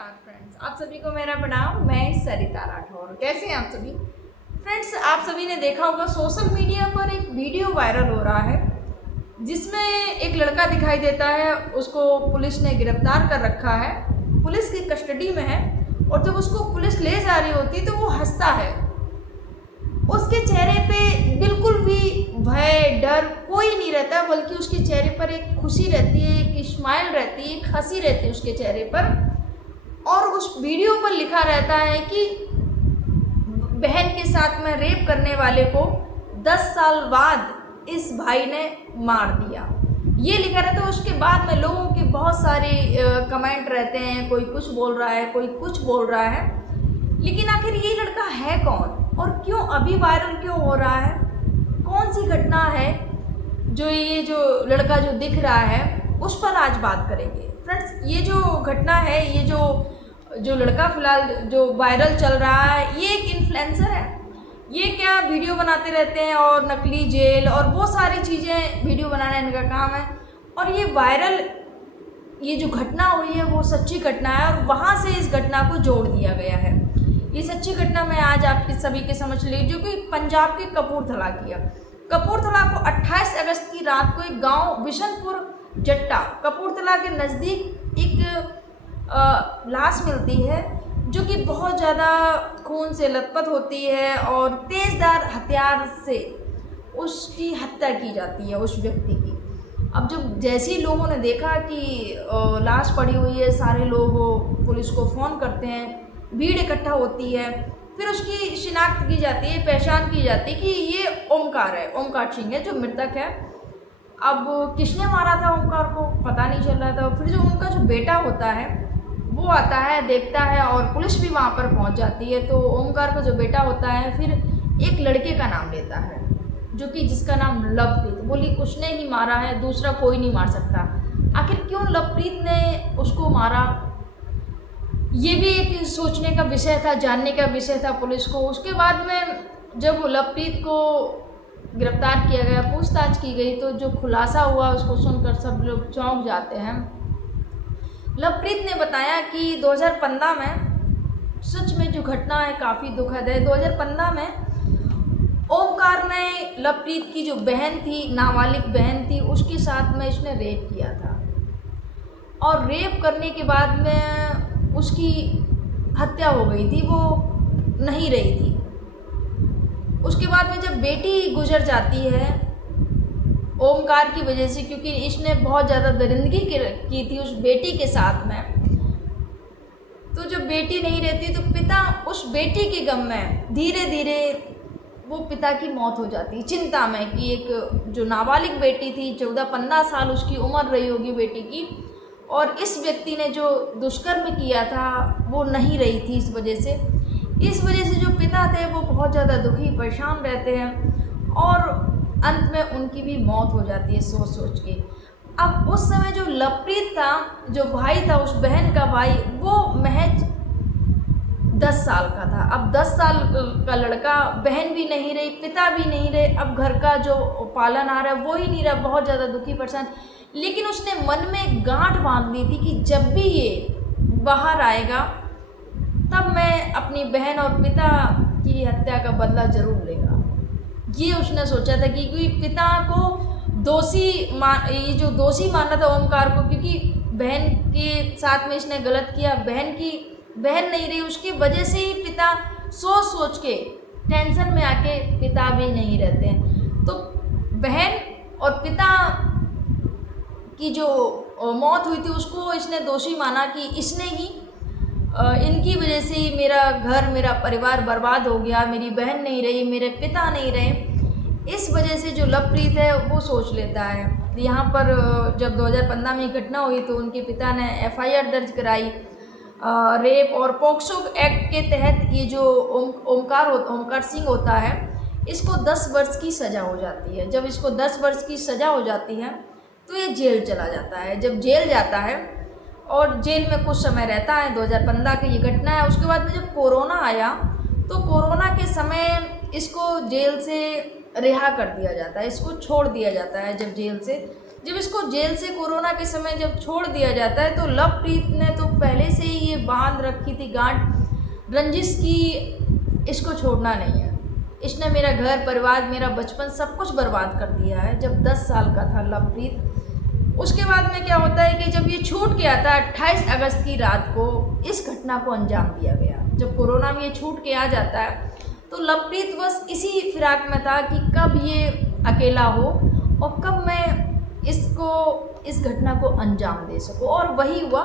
नमस्कार फ्रेंड्स, आप सभी को मेरा प्रणाम। मैं सरिता राठौर। कैसे हैं आप सभी फ्रेंड्स? आप सभी ने देखा होगा सोशल मीडिया पर एक वीडियो वायरल हो रहा है जिसमें एक लड़का दिखाई देता है। उसको पुलिस ने गिरफ्तार कर रखा है, पुलिस की कस्टडी में है। और जब उसको पुलिस ले जा रही होती तो वो हंसता है। उसके चेहरे पे बिल्कुल भी भय डर कोई नहीं रहता, बल्कि उसके चेहरे पर एक खुशी रहती है, एक स्माइल रहती है, एक हंसी रहती है उसके चेहरे पर। और उस वीडियो पर लिखा रहता है कि बहन के साथ में रेप करने वाले को 10 साल बाद इस भाई ने मार दिया, ये लिखा रहता है। उसके बाद में लोगों के बहुत सारे कमेंट रहते हैं, कोई कुछ बोल रहा है, कोई कुछ बोल रहा है। लेकिन आखिर ये लड़का है कौन और क्यों अभी वायरल क्यों हो रहा है? कौन सी घटना है जो ये जो लड़का जो दिख रहा है उस पर आज बात करेंगे फ्रेंड्स। ये जो घटना है, ये जो लड़का फिलहाल जो वायरल चल रहा है, ये एक इन्फ्लुएंसर है। ये क्या वीडियो बनाते रहते हैं और नकली जेल और वो सारी चीज़ें वीडियो बनाना इनका काम है। और ये वायरल ये जो घटना हुई है वो सच्ची घटना है और वहाँ से इस घटना को जोड़ दिया गया है। ये सच्ची घटना मैं आज आपके सभी के समझ ली, जो कि पंजाब के कपूरथला की है। कपूरथला को 28 अगस्त की रात को एक गांव बिशनपुर जट्टा कपूरथला के नज़दीक एक लाश मिलती है, जो कि बहुत ज़्यादा खून से लथपथ होती है और तेज़धार हथियार से उसकी हत्या की जाती है उस व्यक्ति की। अब जब जैसे ही लोगों ने देखा कि लाश पड़ी हुई है, सारे लोग पुलिस को फ़ोन करते हैं, भीड़ इकट्ठा होती है। फिर उसकी शिनाख्त की जाती है, पहचान की जाती है कि ये ओमकार है, ओमकार सिंह है जो मृतक है। अब किसने मारा था ओमकार को पता नहीं चल रहा था। फिर जो उनका जो बेटा होता है वो आता है, देखता है और पुलिस भी वहाँ पर पहुँच जाती है। तो ओमकार का जो बेटा होता है फिर एक लड़के का नाम लेता है, जो कि जिसका नाम लवप्रीत। बोली उसने ही मारा है, दूसरा कोई नहीं मार सकता। आखिर क्यों लवप्रीत ने उसको मारा, ये भी एक सोचने का विषय था, जानने का विषय था पुलिस को। उसके बाद में जब लवप्रीत को गिरफ्तार किया गया, पूछताछ की गई, तो जो खुलासा हुआ उसको सुनकर सब लोग चौंक जाते हैं। लवप्रीत ने बताया कि 2015 में, सच में जो घटना है काफ़ी दुखद है। 2015 में ओमकार ने लवप्रीत की जो बहन थी, नाबालिग बहन थी, उसके साथ में इसने रेप किया था। और रेप करने के बाद में उसकी हत्या हो गई थी, वो नहीं रही थी। उसके बाद में जब बेटी गुजर जाती है ओमकार की वजह से, क्योंकि इसने बहुत ज़्यादा दरिंदगी की थी उस बेटी के साथ में, तो जब बेटी नहीं रहती तो पिता उस बेटी के गम में धीरे धीरे वो पिता की मौत हो जाती है, चिंता में कि एक जो नाबालिग बेटी थी, 14-15 साल उसकी उम्र रही होगी बेटी की, और इस व्यक्ति ने जो दुष्कर्म किया था वो नहीं रही थी। इस वजह से जो पिता थे वो बहुत ज़्यादा दुखी परेशान रहते हैं और अंत में उनकी भी मौत हो जाती है सोच सोच के। अब उस समय जो लवप्रीत था, जो भाई था, उस बहन का भाई, वो महज 10 साल का था। अब 10 साल का लड़का, बहन भी नहीं रही, पिता भी नहीं रहे, अब घर का जो पालन आ रहा है वो ही नहीं रहा, बहुत ज़्यादा दुखी परेशान। लेकिन उसने मन में गांठ बांध ली थी कि जब भी ये बाहर आएगा तब मैं अपनी बहन और पिता की हत्या का बदला जरूर लेगा। ये उसने सोचा था कि पिता को ये जो दोषी माना था ओमकार को, क्योंकि बहन के साथ में इसने गलत किया, बहन नहीं रही, उसकी वजह से ही पिता सोच सोच के टेंशन में आके पिता भी नहीं रहते हैं। तो बहन और पिता की जो मौत हुई थी उसको इसने दोषी माना कि इसने ही इनकी वजह से ही मेरा घर, मेरा परिवार बर्बाद हो गया, मेरी बहन नहीं रही, मेरे पिता नहीं रहे। इस वजह से जो लवप्रीत है वो सोच लेता है। यहाँ पर जब 2015 में घटना हुई तो उनके पिता ने FIR दर्ज कराई रेप और पॉक्सो एक्ट के तहत। ये जो ओमकार सिंह होता है, इसको 10 वर्ष की सज़ा हो जाती है। जब इसको 10 वर्ष की सज़ा हो जाती है तो ये जेल चला जाता है। जब जेल जाता है और जेल में कुछ समय रहता है, 2015 की ये घटना है। उसके बाद में जब कोरोना आया तो कोरोना के समय इसको जेल से रिहा कर दिया जाता है, इसको छोड़ दिया जाता है जब जेल से। जब इसको जेल से कोरोना के समय जब छोड़ दिया जाता है तो लवप्रीत ने तो पहले से ही ये बांध रखी थी गांठ रंजिश की, इसको छोड़ना नहीं है। इसने मेरा घर परिवार, मेरा बचपन सब कुछ बर्बाद कर दिया है। जब 10 साल का था लवप्रीत, उसके बाद में क्या होता है कि जब ये छूट के आता है 28 अगस्त की रात को इस घटना को अंजाम दिया गया। जब कोरोना में ये छूट के आ जाता है तो लवप्रीत बस इसी फिराक में था कि कब ये अकेला हो और कब मैं इस घटना को अंजाम दे सकूं। और वही हुआ,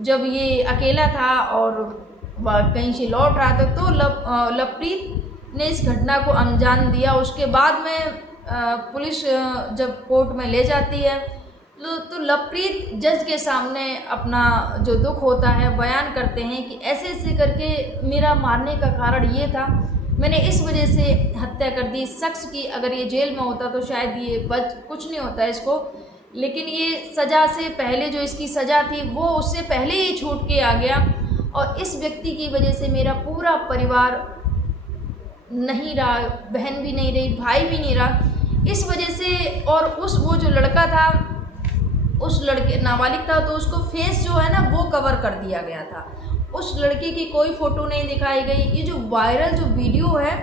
जब ये अकेला था और कहीं से लौट रहा था तो लवप्रीत ने इस घटना को अंजाम दिया। उसके बाद में पुलिस जब कोर्ट में ले जाती है तो लवप्रीत जज के सामने अपना जो दुख होता है बयान करते हैं कि ऐसे ऐसे करके मेरा मारने का कारण ये था, मैंने इस वजह से हत्या कर दी। इस शख्स की अगर ये जेल में होता तो शायद ये कुछ नहीं होता इसको, लेकिन ये सज़ा से पहले जो इसकी सज़ा थी वो उससे पहले ही छूट के आ गया और इस व्यक्ति की वजह से मेरा पूरा परिवार नहीं रहा, बहन भी नहीं रही, भाई भी नहीं रहा इस वजह से। और वो जो लड़का था, उस लड़के नाबालिग था तो उसको फेस जो है ना वो कवर कर दिया गया था, उस लड़के की कोई फ़ोटो नहीं दिखाई गई। ये जो वायरल जो वीडियो है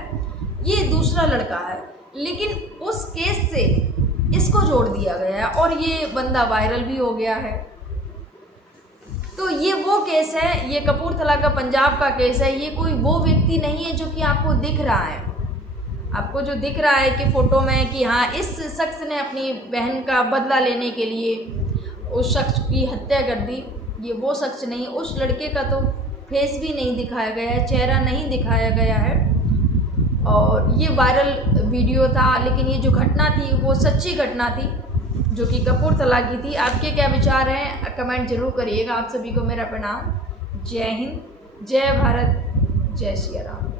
ये दूसरा लड़का है, लेकिन उस केस से इसको जोड़ दिया गया है और ये बंदा वायरल भी हो गया है। तो ये वो केस है, ये कपूरथला का पंजाब का केस है। ये कोई वो व्यक्ति नहीं है जो कि आपको दिख रहा है, आपको जो दिख रहा है कि फ़ोटो में कि हाँ इस शख्स ने अपनी बहन का बदला लेने के लिए उस शख्स की हत्या कर दी, ये वो शख्स नहीं। उस लड़के का तो फेस भी नहीं दिखाया गया है, चेहरा नहीं दिखाया गया है और ये वायरल वीडियो था। लेकिन ये जो घटना थी वो सच्ची घटना थी जो कि कपूरथला की थी। आपके क्या विचार हैं कमेंट जरूर करिएगा। आप सभी को मेरा प्रणाम। जय हिंद, जय भारत, जय श्री राम।